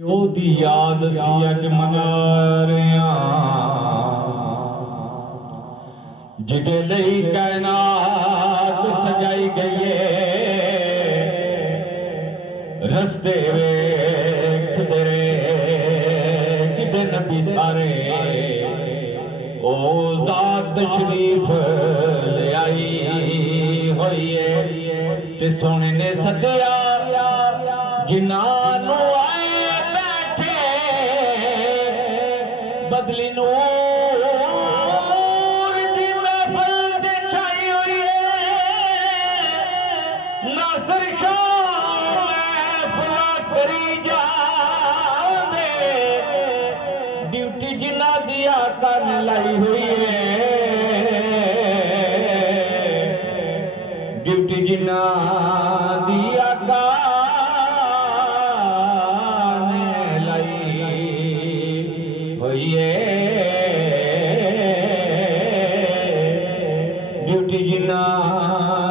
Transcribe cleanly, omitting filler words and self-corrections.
ओदी याद सी अज मना रहा जिदे लई कायनात सजाई गई है। रस्ते वेखदे रे किदे नबी सारे ओ जात तशरीफ ले आई होई है ते सोने ने सदिया जिन्हां बदली नूर दी महफिल ते छाई हुई है। नासर शाह महफिल करी जांदे ड्यूटी जिन्हां दी आका ने लाई हुई है। ड्यूटी जिन्हां दी आका ड्यूटी जिन्हां